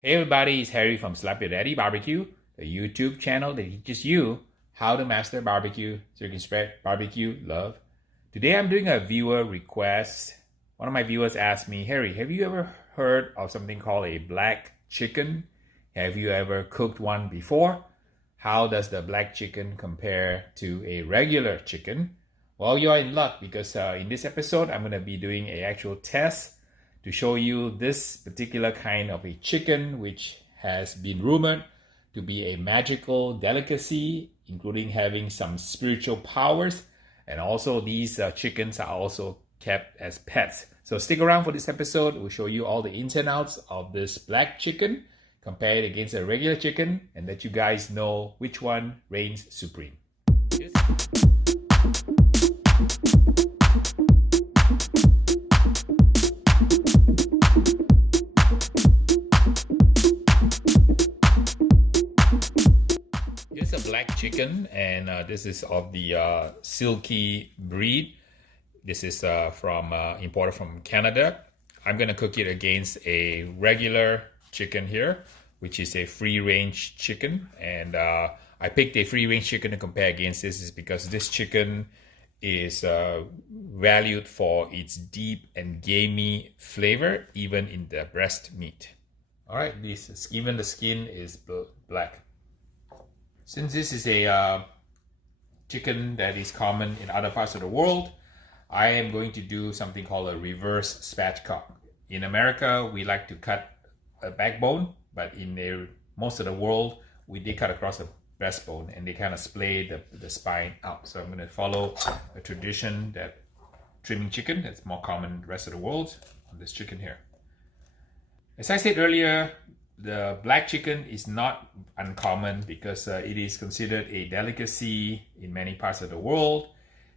Hey everybody, it's Harry from Slap Your Daddy BBQ, the YouTube channel that teaches you how to master barbecue so you can spread barbecue love. Today I'm doing a viewer request. One of my viewers asked me, Harry, have you ever heard of something called a black chicken? Have you ever cooked one before? How does the black chicken compare to a regular chicken? Well, you're in luck because in this episode I'm going to be doing an actual test to show you this particular kind of a chicken, which has been rumored to be a magical delicacy, including having some spiritual powers. And also these chickens are also kept as pets. So stick around for this episode. We'll show you all the ins and outs of this black chicken, compare it against a regular chicken, and let you guys know which one reigns supreme. Yes. Black chicken, and this is of the Silkie breed. This is imported from Canada. I'm gonna cook it against a regular chicken here, which is a free-range chicken, and I picked a free-range chicken to compare against this is because this chicken is valued for its deep and gamey flavor, even in the breast meat. All right, even the skin is black. Since this is a chicken that is common in other parts of the world, I am going to do something called a reverse spatchcock. In America, we like to cut a backbone, but in most of the world, they cut across the breastbone and they kind of splay the spine out. So I'm going to follow a tradition that trimming chicken that's more common in the rest of the world on this chicken here. As I said earlier, the black chicken is not uncommon because it is considered a delicacy in many parts of the world.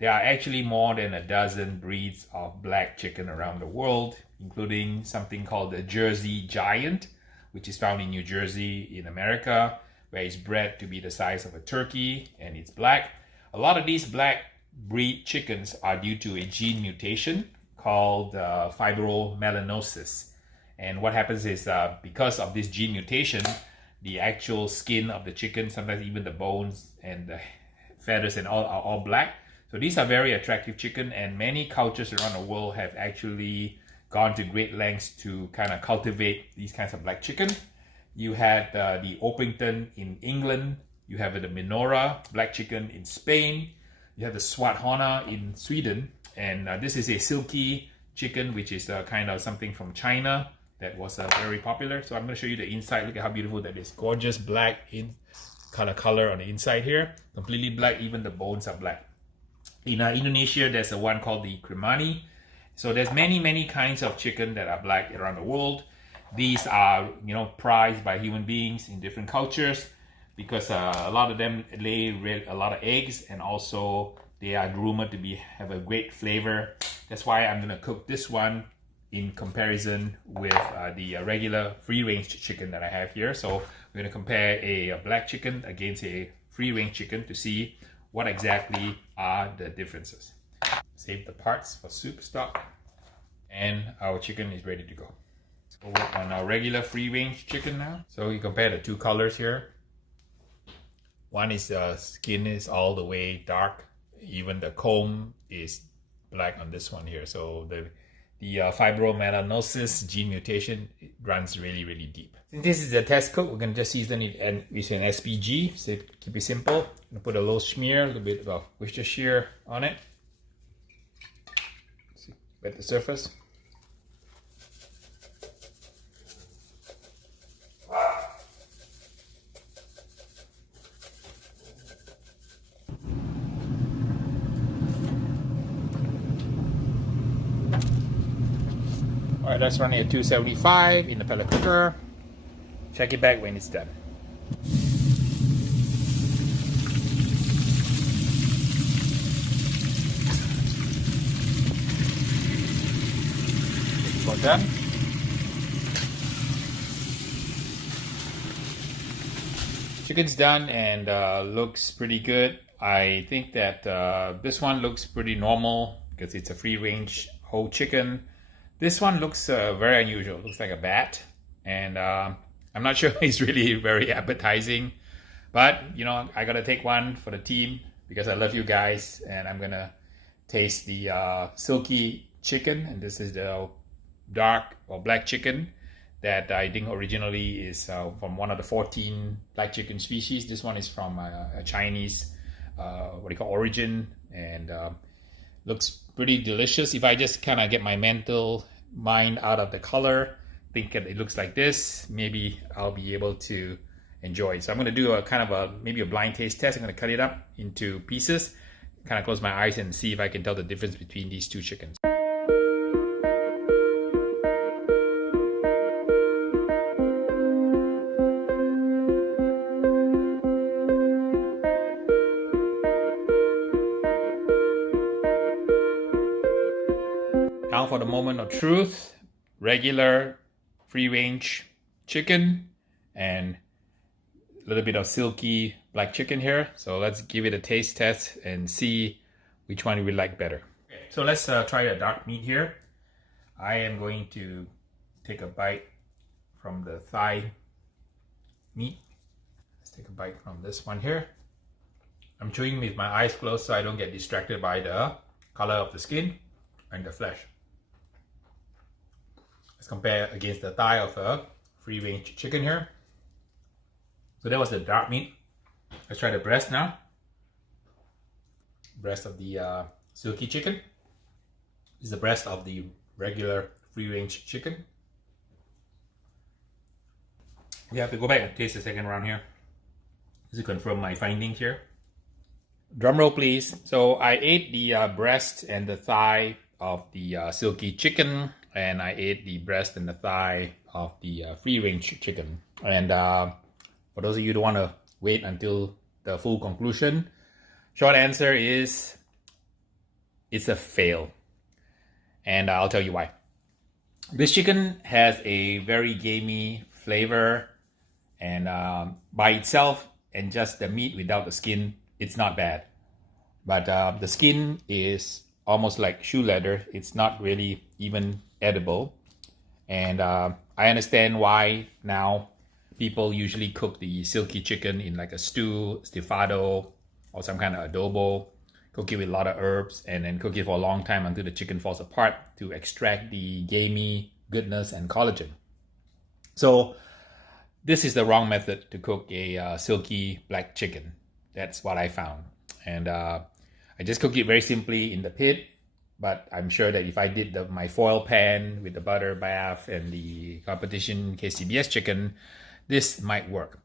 There are actually more than a dozen breeds of black chicken around the world, including something called the Jersey Giant, which is found in New Jersey in America, where it's bred to be the size of a turkey and it's black. A lot of these black breed chickens are due to a gene mutation called fibromelanosis. And what happens is because of this gene mutation, the actual skin of the chicken, sometimes even the bones and the feathers and all are all black. So these are very attractive chicken, and many cultures around the world have actually gone to great lengths to kind of cultivate these kinds of black chicken. You had the Orpington in England, you have the Minora black chicken in Spain, you have the Swarthona in Sweden, and this is a Silkie chicken, which is kind of something from China that was very popular. So I'm going to show you the inside. Look at how beautiful that is. Gorgeous black color on the inside here. Completely black. Even the bones are black. In Indonesia, there's a one called the Kremani. So there's many kinds of chicken that are black around the world. These are prized by human beings in different cultures because a lot of them lay a lot of eggs, and also they are rumored to have a great flavor. That's why I'm going to cook this one in comparison with the regular free-range chicken that I have here. So we're going to compare a black chicken against a free-range chicken to see what exactly are the differences. Save the parts for soup stock, and our chicken is ready to go. Let's go work on our regular free-range chicken now. So we compare the two colors here. One is skin is all the way dark. Even the comb is black on this one here. So the fibromelanosis gene mutation runs really deep. Since this is a test cook, we're going to just season it with an SPG. So keep it simple. I'm going to put a little smear, a little bit of Worcestershire on it. Wet the surface. Alright, that's running at 275 in the pellet cooker. Check it back when it's done. It's all done. Chicken's done and looks pretty good. I think that this one looks pretty normal because it's a free-range whole chicken. This one looks very unusual. Looks like a bat, and I'm not sure it's really very appetizing, but you know, I gotta take one for the team because I love you guys, and I'm gonna taste the Silkie chicken, and this is the dark or black chicken that I think originally is from one of the 14 black chicken species. This one is from a Chinese origin, and looks pretty delicious. If I just kind of get my mental mind out of the color, think it looks like this, maybe I'll be able to enjoy it. So I'm going to do a kind of maybe a blind taste test. I'm going to cut it up into pieces, kind of close my eyes and see if I can tell the difference between these two chickens. Now for the moment of truth. Regular free-range chicken and a little bit of Silkie black chicken here. So let's give it a taste test and see which one we like better. Okay, so let's try the dark meat here. I am going to take a bite from the thigh meat. Let's take a bite from this one here. I'm chewing with my eyes closed so I don't get distracted by the color of the skin and the flesh. Let's compare against the thigh of a free-range chicken here. So that was the dark meat. Let's try the breast now. Breast of the Silkie chicken. This is the breast of the regular free-range chicken. We have to go back and taste the second round here, just to confirm my findings here. Drum roll please. So I ate the breast and the thigh of the Silkie chicken, and I ate the breast and the thigh of the free-range chicken. And for those of you who want to wait until the full conclusion, short answer is it's a fail. And I'll tell you why. This chicken has a very gamey flavor, and by itself and just the meat without the skin, it's not bad. But the skin is almost like shoe leather. It's not really even edible. And I understand why now people usually cook the Silkie chicken in like a stew, stifado, or some kind of adobo. Cook it with a lot of herbs and then cook it for a long time until the chicken falls apart to extract the gamey goodness and collagen. So this is the wrong method to cook a Silkie black chicken. That's what I found. And I just cook it very simply in the pit. But I'm sure that if I did my foil pan with the butter bath and the competition KCBS chicken, this might work.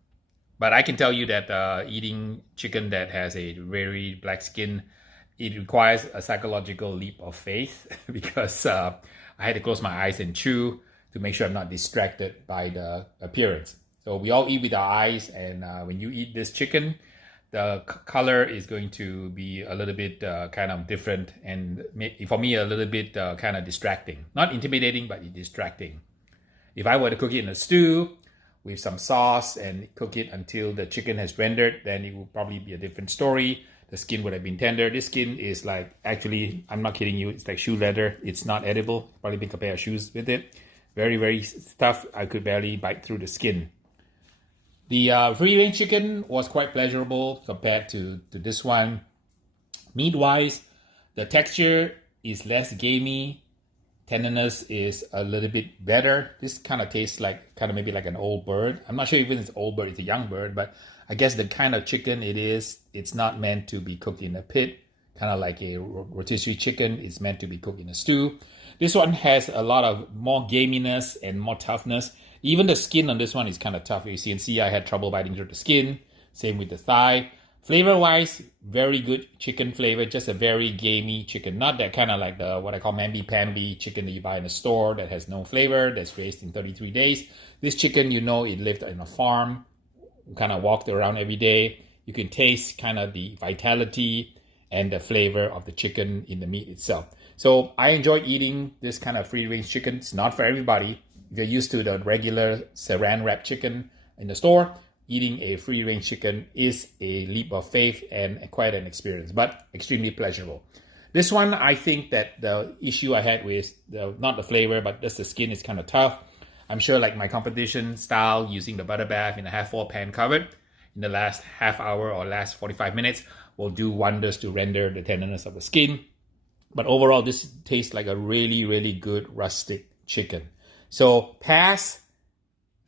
But I can tell you that eating chicken that has a very black skin, it requires a psychological leap of faith because I had to close my eyes and chew to make sure I'm not distracted by the appearance. So we all eat with our eyes, and when you eat this chicken, the color is going to be a little bit kind of different, and for me a little bit kind of distracting. Not intimidating, but distracting. If I were to cook it in a stew with some sauce and cook it until the chicken has rendered, then it will probably be a different story. The skin would have been tender. This skin is like, actually, I'm not kidding you, it's like shoe leather. It's not edible. Probably make a pair of shoes with it. Very, very tough. I could barely bite through the skin. The free-range chicken was quite pleasurable compared to this one. Meat-wise, the texture is less gamey. Tenderness is a little bit better. This kind of tastes like, maybe like an old bird. I'm not sure even it's old bird, it's a young bird, but I guess the kind of chicken it is, it's not meant to be cooked in a pit. Kind of like a rotisserie chicken is meant to be cooked in a stew. This one has a lot of more gaminess and more toughness. Even the skin on this one is kind of tough. As you can see, I had trouble biting through the skin. Same with the thigh. Flavor-wise, very good chicken flavor. Just a very gamey chicken. Not that kind of like the what I call mamby-pamby chicken that you buy in a store that has no flavor, that's raised in 33 days. This chicken, you know, it lived in a farm. Kind of walked around every day. You can taste kind of the vitality and the flavor of the chicken in the meat itself. So I enjoy eating this kind of free-range chicken. It's not for everybody. If you're used to the regular saran wrap chicken in the store, eating a free-range chicken is a leap of faith and quite an experience, but extremely pleasurable. This one, I think that the issue I had with not the flavor, but just the skin is kind of tough. I'm sure like my competition style using the butter bath in a half full pan covered in the last half hour or last 45 minutes will do wonders to render the tenderness of the skin. But overall, this tastes like a really, really good rustic chicken. So pass,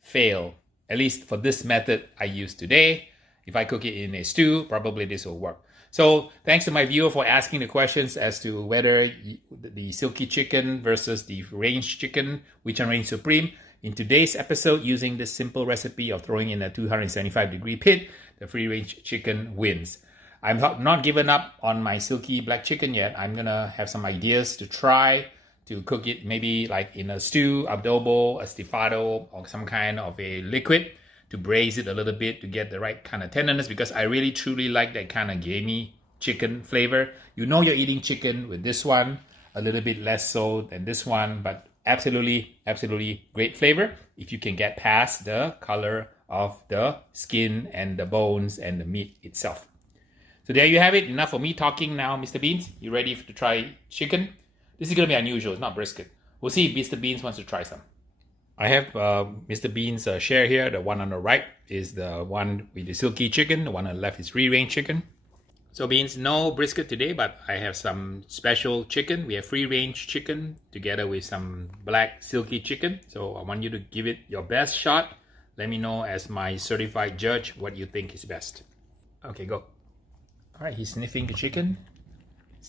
fail, at least for this method I use today. If I cook it in a stew, probably this will work. So thanks to my viewer for asking the questions as to whether the Silkie chicken versus the range chicken, which one reigns supreme. In today's episode, using this simple recipe of throwing in a 275-degree pit, the free-range chicken wins. I'm not given up on my Silkie black chicken yet. I'm gonna have some ideas to try to cook it maybe like in a stew, adobo, a stufado, or some kind of a liquid to braise it a little bit to get the right kind of tenderness, because I really truly like that kind of gamey chicken flavor. You know you're eating chicken with this one, a little bit less so than this one, but absolutely, absolutely great flavor if you can get past the color of the skin and the bones and the meat itself. So there you have it. Enough for me talking now, Mr. Beans. You ready to try chicken? This is going to be unusual. It's not brisket. We'll see if Mr. Beans wants to try some. I have Mr. Bean's share here. The one on the right is the one with the Silkie chicken. The one on the left is free-range chicken. So Beans, no brisket today, but I have some special chicken. We have free-range chicken together with some black Silkie chicken. So I want you to give it your best shot. Let me know as my certified judge what you think is best. Okay, go. All right, he's sniffing the chicken,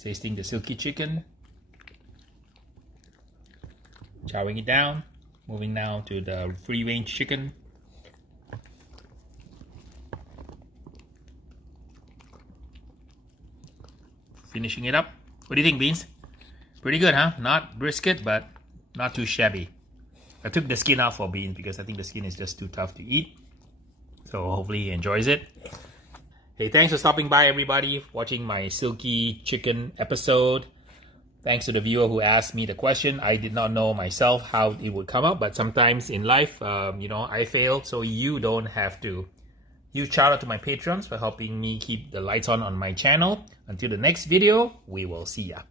tasting the Silkie chicken, chowing it down. Moving now to the free-range chicken. Finishing it up. What do you think, Beans? Pretty good, huh? Not brisket, but not too shabby. I took the skin out for Beans because I think the skin is just too tough to eat. So hopefully he enjoys it. Hey, thanks for stopping by, everybody, watching my Silkie chicken episode. Thanks to the viewer who asked me the question. I did not know myself how it would come out, but sometimes in life, I failed, so you don't have to. Huge shout out to my patrons for helping me keep the lights on my channel. Until the next video, we will see ya.